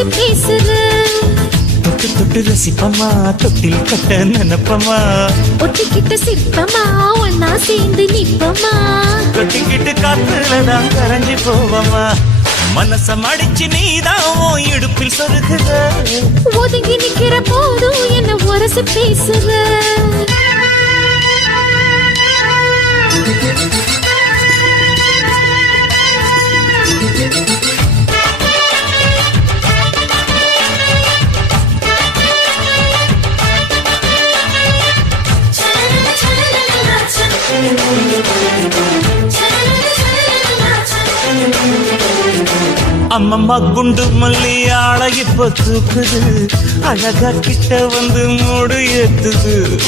உரசி பேசுற. தொட்டு தொட்டு ரசிப்பமா தொட்டில் கட்ட நினைப்பமா. ஒட்டிக்கிட்ட சிற்பமா ஒன்னா சேர்ந்து நிப்பமா. தொட்டிக்கிட்டு காத்துலதான் கரைஞ்சி போவமா. மனச மடிச்சு நீதான் இடுப்பில் சொருகுற. ஒதுங்கி நிக்கிற போதும் என்ன உரசி பேசுற. அம்மம்மா குண்டு மல்லி ஆள இப்ப தூக்குது. அழகா கிட்ட வந்து மூடு ஏத்துது.